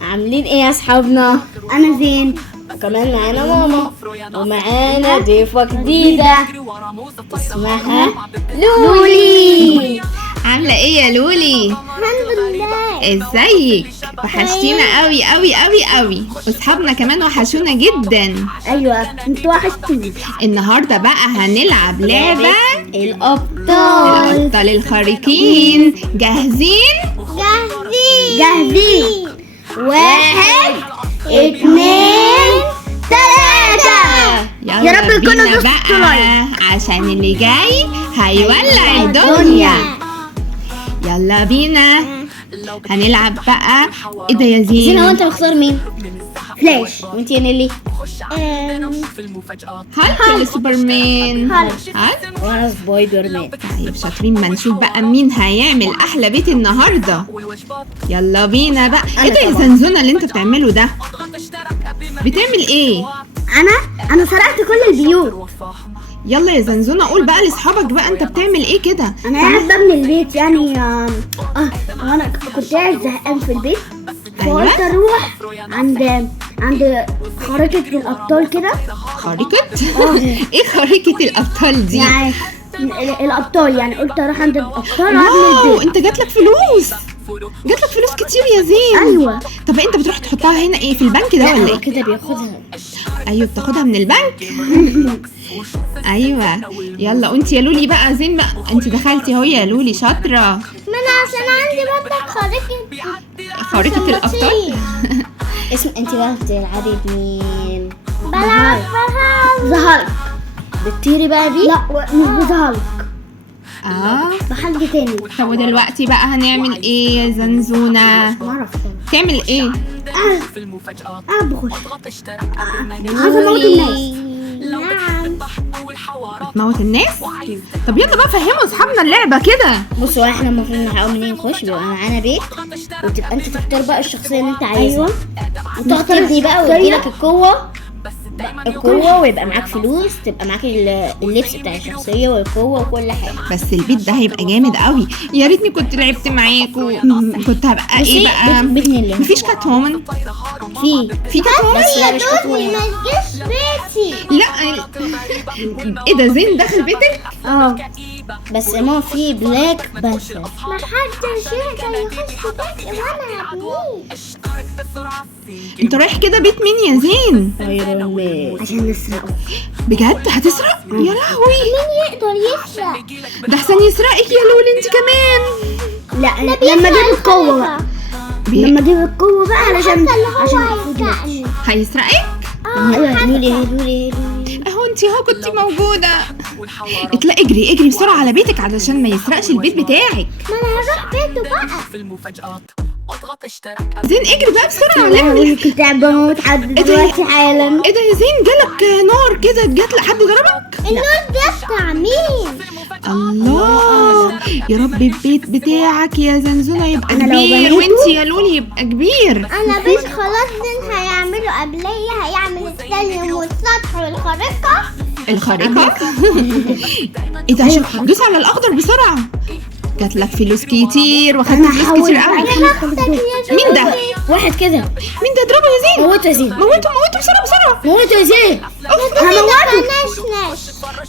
عاملين ايه يا اصحابنا؟ انا زين، كمان معانا ماما ومعانا ضيفة جديدة اسمها لولي. عاملة ايه يا لولي؟ الحمد لله. ازيك؟ وحشتينا قوي قوي قوي قوي، واصحابنا كمان وحشونا جدا. ايوه انتوا وحشتوني. النهارده بقى هنلعب لعبة الأبطال. الأبطال الخارقين. جاهزين؟ جاهزين. 1 2 3. يلا يا رب يكونوا بينا دوستوا بقى لايك. عشان اللي جاي هيولع الدنيا. يلا بينا هنلعب بقى. ايه ده يا زين، زين؟ هو انت مختار مين؟ فلاش. وانت يا نيلي؟ هالك ولا سوبرمان؟ هالك. هالك؟ وانا سبايدر مان. طيب شاطرين، ما نشوف بقى مين هيعمل احلى بيت النهارده. يلا بينا بقى. ايه ده يا طبعاً. زنزونة اللي انت بتعمله ده؟ بتعمل ايه؟ انا سرقت كل البيوت. يلا يا زنزونة قول بقى لاصحابك بقى انت بتعمل ايه كده؟ انا قاعد ببني البيت يعني وانا كنت قاعد زهقان في البيت، فقلت اروح عند خريطة الابطال كده. خارقة؟ ايه خارقة الابطال دي؟ يعني الابطال، يعني قلت اروح عند الابطال وابني واو، البيت. انت جاتلك فلوس كتير يا زين. ايوه. طب انت بتروح تحطها هنا ايه، في البنك ده ولا هو ايه؟ كده بياخدها. ايوه بتاخدها من البنك. ايوه. يلا وانت يا لولي بقى. زين بقى انت دخلتي اهو يا لولي، شاطره. ما انا عشان عندي برضك خارقة الابطال. اسم انت بقى بتلعبي بمين؟ بلعب بهالك. بتطيري بقى بيه؟ لا مش بهالك، بحاجة تاني. طب ودلوقتي بقى هنعمل ايه يا زنزونة؟ ما اعرف. تعمل ايه؟ بخش عايزة اموت الناس. نعم. تموت الناس؟ طب يلا بقى فهموا اصحابنا اللعبة كده. بصوا، احنا المفروض نحاول منين نخش. بيبقى معانا بيت وتبقى انت تختار بقى الشخصيه اللي انت عايزها. ايوه. وتقعد تبني بقى ويديلك القوه ويبقى معاك فلوس، تبقى معاك اللبس بتاع الشخصيه والقوه وكل حاجه. بس البيت ده هيبقى جامد قوي. يا ريتني كنت لعبت معاكوا. كنت هبقى ايه بقى؟ باذن الله. مفيش كات وومن؟ في كات وومن؟ بس لا، مش كتوم. تجيش بيتي. لا. ايه ده، زين دخل بيتك؟ بس ما في بلاك بانثر. ما حدش يقدر يخش بيتي وانا هبنيه. انت رايح كده بيت مين يا زين؟ ايرون مان. عشان نسرقه. بجد هتسرق؟ يا لهوي، مين يقدر يسرق؟ ده احسن يسرقك يا لولي انت كمان. لا لما اجيب القوة بقى. لما اجيب القوة بقى علشان يسرقني. هيسرقك؟ ايوه، لولي اهو انت اهو كنت موجودة. اطلع اجري بسرعة على بيتك علشان ما يسرقش البيت بتاعك. ما انا هروح بيته بقى. زين اجري بقى بسرعة. نعمل كنت قاعد بموت حد دلوقتي حالا. ايه ده يا زين، جالك نار كده، جات حد ضربك؟ النور ده بتاع مين؟ الله. يا رب البيت بتاعك يا زنزونة يبقى أنا لو كبير، بنيته- وانت يا لولي يبقى كبير. انا بس خلاص دين هيعملوا قبلية، هيعمل السلم والسطح والخريطة. الخارقة. ايه ده، شوف دوس على الاخضر بسرعة. جاتلك فلوس كتير واخدت فلوس كتير قوي. مين ده؟ واحد كده. مين ده؟ اضربه يا زين. موته يا زين، موته بسرعة. موته يا زين.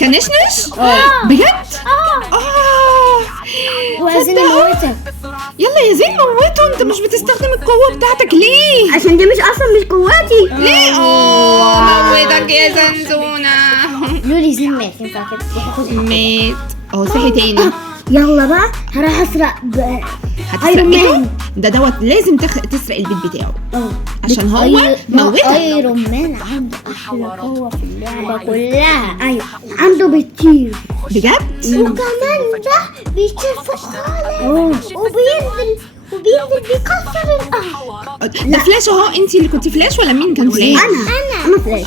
كنشنش؟ بجد؟ وعايزين نموتك. يلا يا زين موته. انت مش بتستخدم القوة بتاعتك ليه؟ عشان دي مش اصلا مش قوتي. ليه؟ موتك يا زنزونة. لولي زين مات، ينفع كده تاخد مات. اهو صحي تاني. يلا بقى هروح اسرق هتسرق ايرون بيته؟ مان. دوت لازم تسرق البيت بتاعه عشان هو موتك. ايرون مان عنده احلى قوه في اللعبه كلها. ايوه عنده بيطير. بجد؟ وكمان ده بيطير فوق خالص. وبينزل بيكسر الارض. ده فلاش اهو. انت اللي كنت فلاش ولا مين كان فلاش؟ انا فلاش.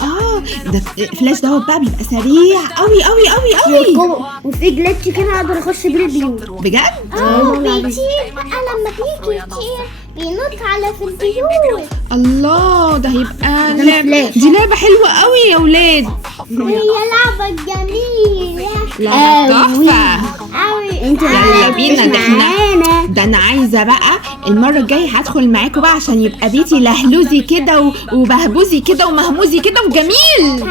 ده فلاش دوت بقى بيبقى سريع قوي قوي قوي قوي. وفي جلتش كده اقدر اخش بيه البيوت. بجد؟ وبيطير بقى لما بيجي يطير بينط على في البيوت. الله، ده هيبقى ده لعبة. فلاش. دي لعبة حلوة قوي يا ولاد. هي لعبة جميلة لعبة تحفة. أوي انت يلا بينا، ده احنا معانا. ده انا عايزه بقى المره الجايه هدخل معاكم بقى عشان يبقى بيتي لهلوزي كده وبهبوزي كده ومهموزي كده وجميل،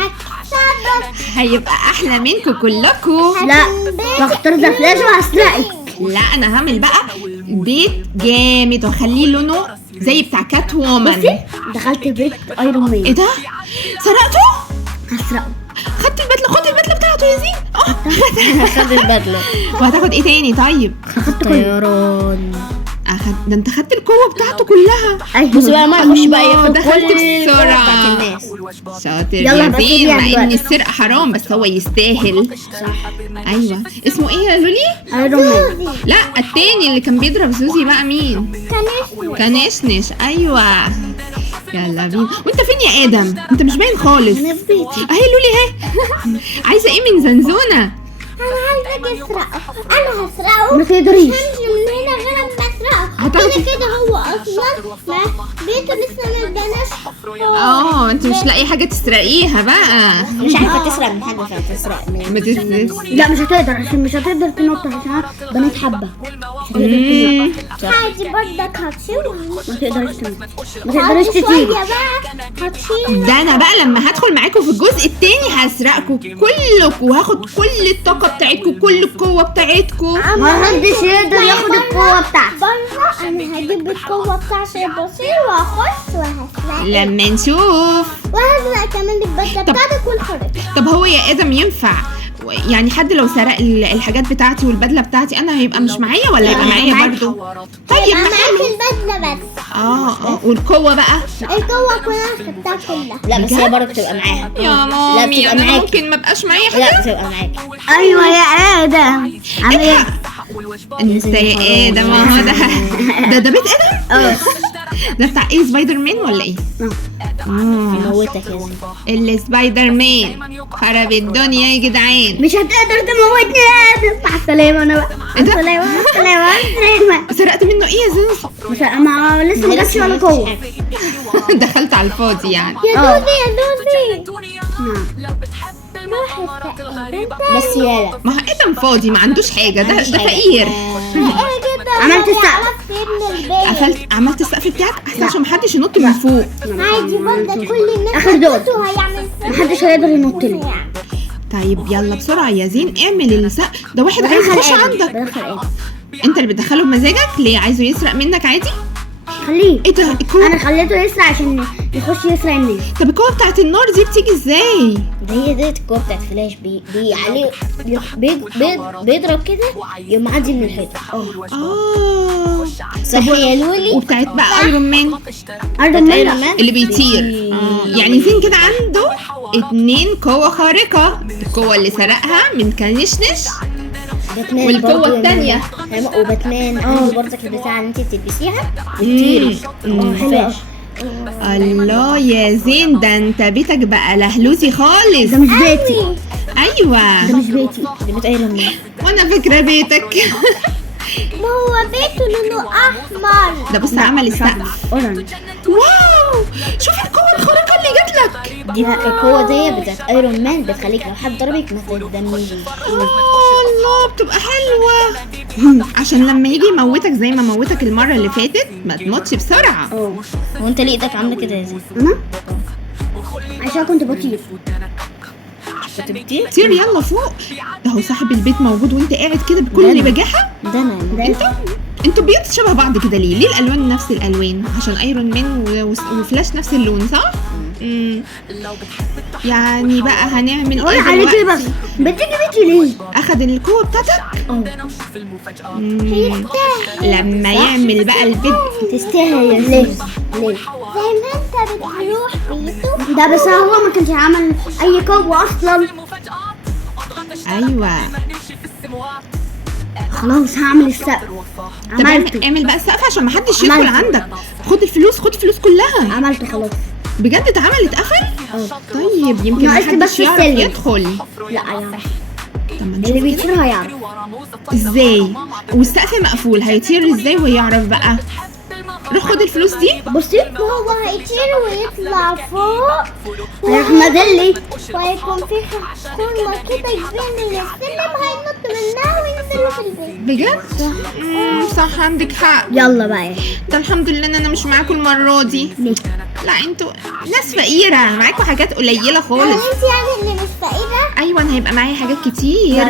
هيبقى احلى منكم كلكم. لا بختار ذا فلاش وهسرقك. لا انا هعمل بقى بيت جامد واخليه لونه زي بتاع كات وومن. بصي دخلت بيت ايرون مان. ايه ده؟ سرقته؟ هسرقه. خدت البدله، خد البدله بتاعته يا زين. خد البدله. وهتاخد ايه تاني طيب؟ اخدت كله. طيران. ده انت خدت القوه بتاعته كلها. ايوه بص بقى ما يخش بقى الله، ياخد دخلت كل القوة بسرعة. بتاعت الناس. شاطر يلا يا بس زين، يا مع ان دلوقتي. السرقه حرام بس هو يستاهل. ايوه اسمه ايه يا لولي؟ ايرون مان. لا التاني اللي كان بيضرب زوزي بقى مين؟ كنشنش. ايوه يلا بينا. وانت فين يا ادم؟ انت مش باين خالص. انا في بيتي. اهي لولي اهي. عايزه ايه من زنزونه؟ انا عايزك اسرقه. انا هسرقه. ما تقدريش. همشي من هنا غير اما اسرقه. هتاخدي- كده هو اصلا ما بيته لسه ما اتبناش. انت مش لاقي حاجه تسرقيها بقى. مش عارفه تسرق من حد فتسرق من ما تس- لا مش هتقدر عشان مش هتقدر تنط عشان بنات حبه. مم. عادي برضك هتشيل. ما تقدرش تنط. ما تقدرش شوية تطير. بقى هتشيل. ده انا بقى لما هدخل معاكم في الجزء التاني هسرقكم كلكم وهاخد كل الطاقه بتاعتكم كل القوه بتاعتكم. ما حدش يقدر ياخد القوه بتاعتي. بره انا هجيب القوة بتاعتي البصير وهخش وهسرق. لما نشوف. وهسرق كمان البدلة بتاعتك والخريطة. طب هو يا ادم ينفع يعني حد لو سرق الحاجات بتاعتي والبدله بتاعتي انا هيبقى مش معايا ولا هيبقى معايا برضو؟ طيب يبقى ما معاك حلو. البدلة بس. والقوه بقى؟ القوة كلها خدتها كلها. لا بس هي برضه بتبقى معاها. يا لا مامي بتبقى انا معاكي. ممكن ما ابقاش معايا حاجه. لا بتبقى معاكي. ايوه يا ادم. عامل ايه؟ انت يا ادم اهو ده بيت ادم؟ ده بتاع ايه سبايدر مان ولا ايه؟ يموتك يا زين. السبايدر مان خرب الدنيا يا جدعان. مش هتقدر تموتني يا ادم. مع السلامه انا بقى. مع إيه ده؟ السلامه مع السلامه مع السلامه. سرقت منه ايه يا زوز؟ مش ما لسه ما جاتش ولا قوه. دخلت على الفاضي يعني. يا اه. دوزي يا دوزي. نعم. روح اسرق. بس يا لا. ما هو ادم فاضي ما عندوش حاجه، ده مش حاجة. فقير. عملت السقف. عملت السقف بتاعك احسن عشان محدش ينط من فوق. عادي برضه كل الناس آخر دور. هتموت وهيعمل محدش هيقدر ينط لي. طيب يلا بسرعه يا زين اعمل السقف ده. واحد عايز يخش عندك. بدخل ادم. انت اللي بتدخله بمزاجك ليه؟ عايزه يسرق منك عادي؟ خليه. ايه ده القوه؟ انا خليته يسرع عشان يخش يسرع الناس. طب القوه بتاعت النار دي بتيجي ازاي؟ ده هي ديت القوة بتاعت فلاش بي عليه بيضرب كده يقوم معدي من الحيطة. صح يا لولي. وبتاعت بقى ايرون مان ايرون ايرون مان. مان اللي بيطير. يعني زين كده عنده 2 قوة خارقة. القوة اللي سرقها من كنشنش باتمان والقوة برضه التانية. وباتمان عنده برضك البتاع اللي انت بتلبسيها وتطيري. حلو. الله يا زين، ده انت بيتك بقى لهلوسي خالص. ده مش بيتي. ايوه ده مش بيتي. دي بيت ايرون مان. وانا فاكرة بيتك. ما هو بيته لونه احمر. ده بص عمل السقف. اورنج. واو شوف القوة الخارقة اللي جات لك. دي القوة دي بتاعت ايرون مان بتخليك لو حد ضربك ما تتدمجيش. الله بتبقى حلوة عشان لما يجي يموتك زي ما موتك المرة اللي فاتت ما تموتش بسرعة. هو انت ليه ايدك عاملة كده يا زين؟ انا عشان كنت بطير. كنت بتطير؟ طير يلا فوق. ده هو صاحب البيت موجود وانت قاعد كده بكل بجاحة. ده انا انتوا بيوت شبه بعض كده ليه؟ ليه الالوان نفس الالوان؟ عشان ايرون مان وفلاش نفس اللون صح؟ يعني بقى هنعمل قول ايه عليكي دلوقتي؟ بس بتيجي بيتي ليه؟ اخد القوة بتاعتك؟ لما يعمل بقى البيت تستاهل يا زين. ليه؟ زي ما انت بتروح بيته. ده بس هو ما كانش عمل اي قوة اصلا. ايوه. خلاص هعمل السقف. طب عملته. اعمل بقى السقف عشان محدش يدخل عملته. عندك. خد الفلوس خد الفلوس كلها. عملته خلاص. بجد اتعمل اتقفل؟ طيب يمكن ناقص لي محدش بس يعرف السلم. يدخل. لا يعرف. طب ما اللي نشوف كده. بيطير هيعرف. ازاي؟ والسقف مقفول هيطير ازاي ويعرف بقى؟ روح خد الفلوس دي بصي هو هيطير ويطلع فوق هيروح نازل وهيكون في خرمة كده كبيرة من السلم هينط منها وينزل له في البيت. بجد؟ صح عندك حق. يلا بقى. ده الحمد لله ان انا مش معاكم المرة دي. ليه؟ لا انتوا ناس فقيرة، معاكم حاجات قليلة خالص. انت يعني اللي مش فقيرة؟ ايوه انا هيبقى معايا حاجات كتير.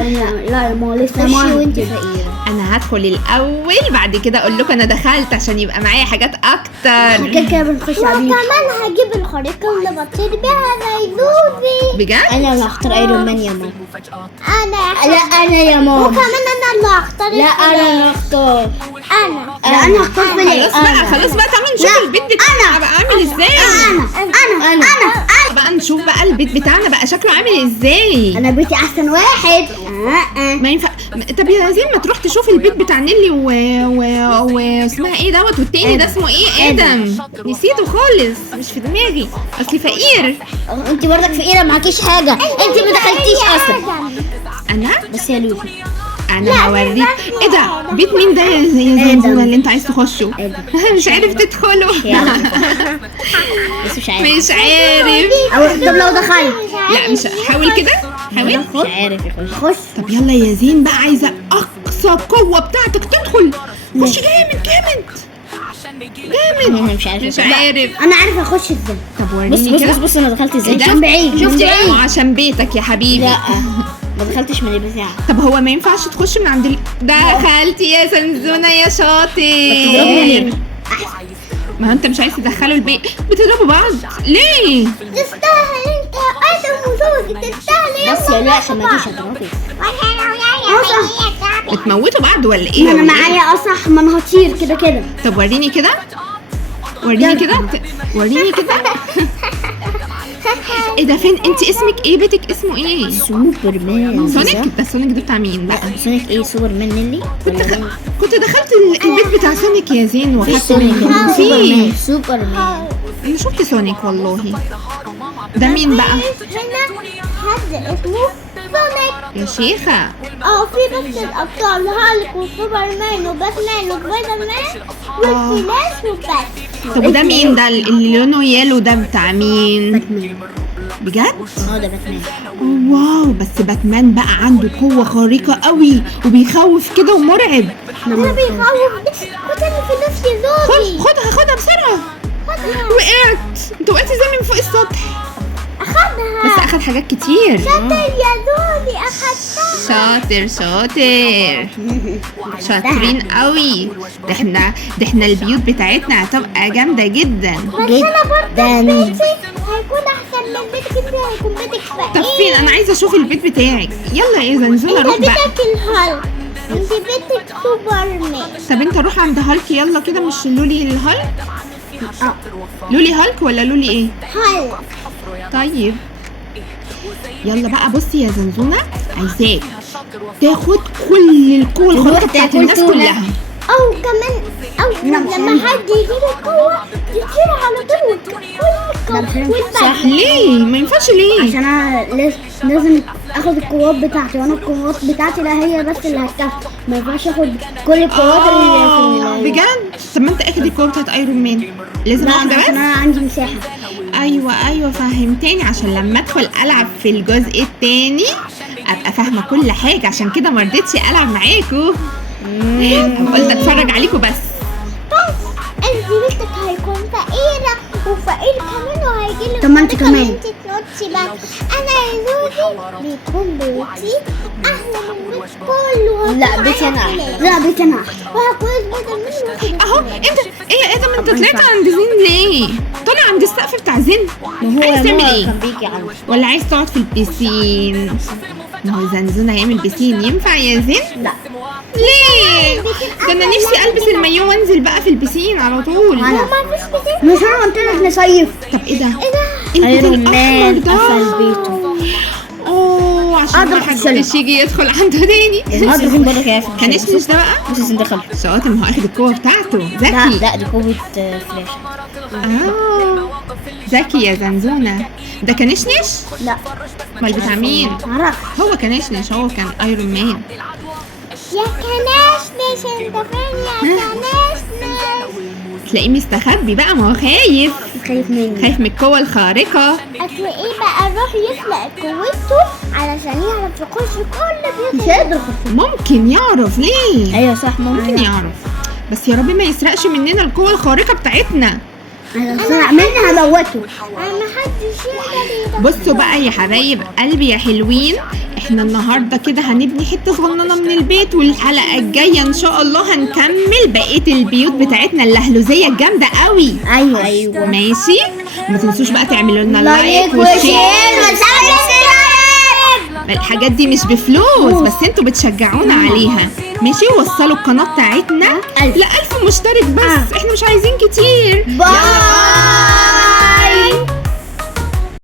لا ما لسه خشي ما وانت فقيرة. انا هدخل الاول بعد كده اقول لكم انا دخلت عشان يبقى معايا حاجات اكتر. كده بنخش عليه. وكمان هجيب الخريطة اللي بطير بيها زيدوبي. بجد؟ انا اللي هختار ايرون مان يا ماما. انا لا انا يا ماما. وكمان انا اللي هختار لا انا اللي هختار. انا لا انا هختار فليك. خلاص بقى تعالوا نشوف البيت بتاعنا بقى عامل ازاي. انا بقى نشوف بقى البيت بتاعنا بقى شكله عامل ازاي. انا بيتي احسن واحد. ما ينفع. طب يا زين ما تروح تشوف البيت بتاع نيلي اسمها ايه دوت والتاني ده اسمه ايه؟ ادم. نسيته خالص مش في دماغي اصلي فقير. انت برضك فقيرة معكيش حاجة، انت ما دخلتيش اصلا. انا بس يا لولي انا هوريك. ايه ده؟ بيت مين ده يا زنزونة اللي انت عايز تخشه؟ مش عارف تدخله. بس مش عارف. مش عارف. طب لو دخلت لا مش حاول كده حاول. مش عارف يخش. خش. طب يلا يا زين بقى عايزة اقصى قوة بتاعتك تدخل. خش جامد جامد جامد. انا مش عارف. مش عارف. انا عارفه اخش ازاي. طب بص وريني بص كده. بص بص انا دخلت ازاي. ده؟ شوف بعيد. شفت بعيد. عشان بيتك يا حبيبي. لا ما دخلتش من البتاع. طب هو ما ينفعش تخش من عند دخلتي يا زنزونة يا شاطر. بتضربني. ما هو انت مش عايز تدخله البيت. بتضربوا بعض ليه؟ تستاهل انت ادم وزوجي تستاهل. بس يا لا عشان ما تجيش اضربك. بتموتوا بعض ولا ايه؟ ما انا ولا إيه؟ معايا اصح ما انا هطير كده كده. طب وريني كده. وريني كده. وريني كده. ايه ده؟ فين انت؟ اسمك ايه؟ بيتك اسمه ايه؟ سوبر مان. سونيك؟ ده سونيك ده بتاع مين بقى؟ سونيك ايه؟ سوبر مان نيلي. كنت دخلت البيت بتاع سونيك يا زين في وخدت سونيك. منه. سوبر في مان. سوبر مان. انا شفت سونيك والله. ده مين بقى؟ هنا حد اسمه سونيك. يا شيخة. في بس الابطال هالك وسوبرمان وباتمان وسبايدر مان والفلاش وبس. طب وده مين ده اللي لونه يالو ده بتاع مين؟ باتمان. بجد؟ ده باتمان. واو بس باتمان بقى عنده قوة خارقة قوي وبيخوف كده ومرعب. ده بيخوف ده. خدني في نفسي زوجي. خدها بسرعة. خدها. وقعت. انت وقعت ازاي من فوق السطح؟ اخدها. بس اخد حاجات كتير. شاطر يا زوجي اخدتها. شاطر شاطرين قوي. ده احنا البيوت بتاعتنا هتبقى جامدة جدا. بس انا برضه بيتي هيكون احسن من بيتك. انت هيكون بيتك طب فقير. فين؟ انا عايزة اشوف البيت بتاعك. يلا يا زنزونة انت روح بقى. بيتك الهالك. انت بيتك سوبرمان. طب انت روح عند هالك يلا كده. مش لولي الهالك؟ لولي هالك ولا لولي ايه؟ هالك. طيب يلا بقى. بصي يا زنزونة عايزاك تاخد كل القوة الخارقة بتاعت الناس كلها. او كمان لما حد يجيله قوة يطير على طول كل القوة والبدن. ليه؟ ما ينفعش ليه؟ عشان انا لازم اخد القوات بتاعتي وانا القوات بتاعتي لا هي بس اللي هتكفي. ما ينفعش اخد كل القوات اللي في بجد؟ طب ما انت اخد القوة بتاعت ايرون مان. لازم لا واحدة عشان بس؟ انا عندي مساحة. ايوه فهمتاني. عشان لما ادخل العب في الجزء التاني ابقى فاهمة كل حاجة. عشان كده ما رضيتش العب معاكوا. قلت اتفرج عليكوا بس. انت بيتك هيكون فقيرة وفقير كمان وهيجيلك. طب ما انت كمان. انت تنطي بس. انا يا زوجي بيكون بيتي احلى من بيت كله. لا بيتي انا احلى. لا بيتي انا احسن. وهكون سبايدر مان. اهو انت ايه يا ادم؟ انت طلعت عند زين ليه؟ طالع عند السقف بتاع زين. ما هو عايز يا تعمل ماما ايه؟ كان بيجي عنده. ولا عايز تقعد في البسين؟ ما هو زنزونة هيعمل بسين. ينفع يا زين؟ لا ليه؟ ده انا نفسي البس المايو وانزل بقى في البسين على طول. انا ما فيش بيت. مش انا قلت لك نصيف. طب ايه ده؟ ايه ده؟ البيت ايرون الأحمر مان ده. قفل بيته. اوه عشان أضرب ما حدش السلم. يجي يدخل عنده تاني. هذا زين برضه كيف. كنشنش ده بقى؟ بس زين دخل. شاطر. ما هو اخد القوة بتاعته. لا ذكي. لا دي قوة فلاش. ذكي يا زنزونة. ده كنشنش؟ لا امال بتاع مين؟ معرفش. هو كنشنش. هو كان ايرون مان. يا كنشنش انت فين يا كنشنش؟ تلاقيه مستخبي بقى، ما هو خايف خايف مني. خايف من القوة الخارقة. هتلاقيه بقى راح يخلق قوته علشان يعرف يخش كل بيوت. مش قادر. ممكن يعرف ليه؟ ايوه صح ممكن يعرف، بس يا رب ما يسرقش مننا القوة الخارقة بتاعتنا. انا سرق مني هموته. ما حدش يقدر بصوا بقى يا حبايب قلبي يا حلوين، احنا النهارده كده هنبني حته صغننه من البيت، والحلقه الجايه ان شاء الله هنكمل بقيه البيوت بتاعتنا اللهلوزيه الجامده قوي. ايوه ماشي، ما تنسوش بقى تعملوا لنا لايك لايك وشير وسبسكرايب. الحاجات دي مش بفلوس، بس انتوا بتشجعونا عليها. ماشي، وصلوا القناه بتاعتنا ل1000 مشترك بس، احنا مش عايزين كتير. باي.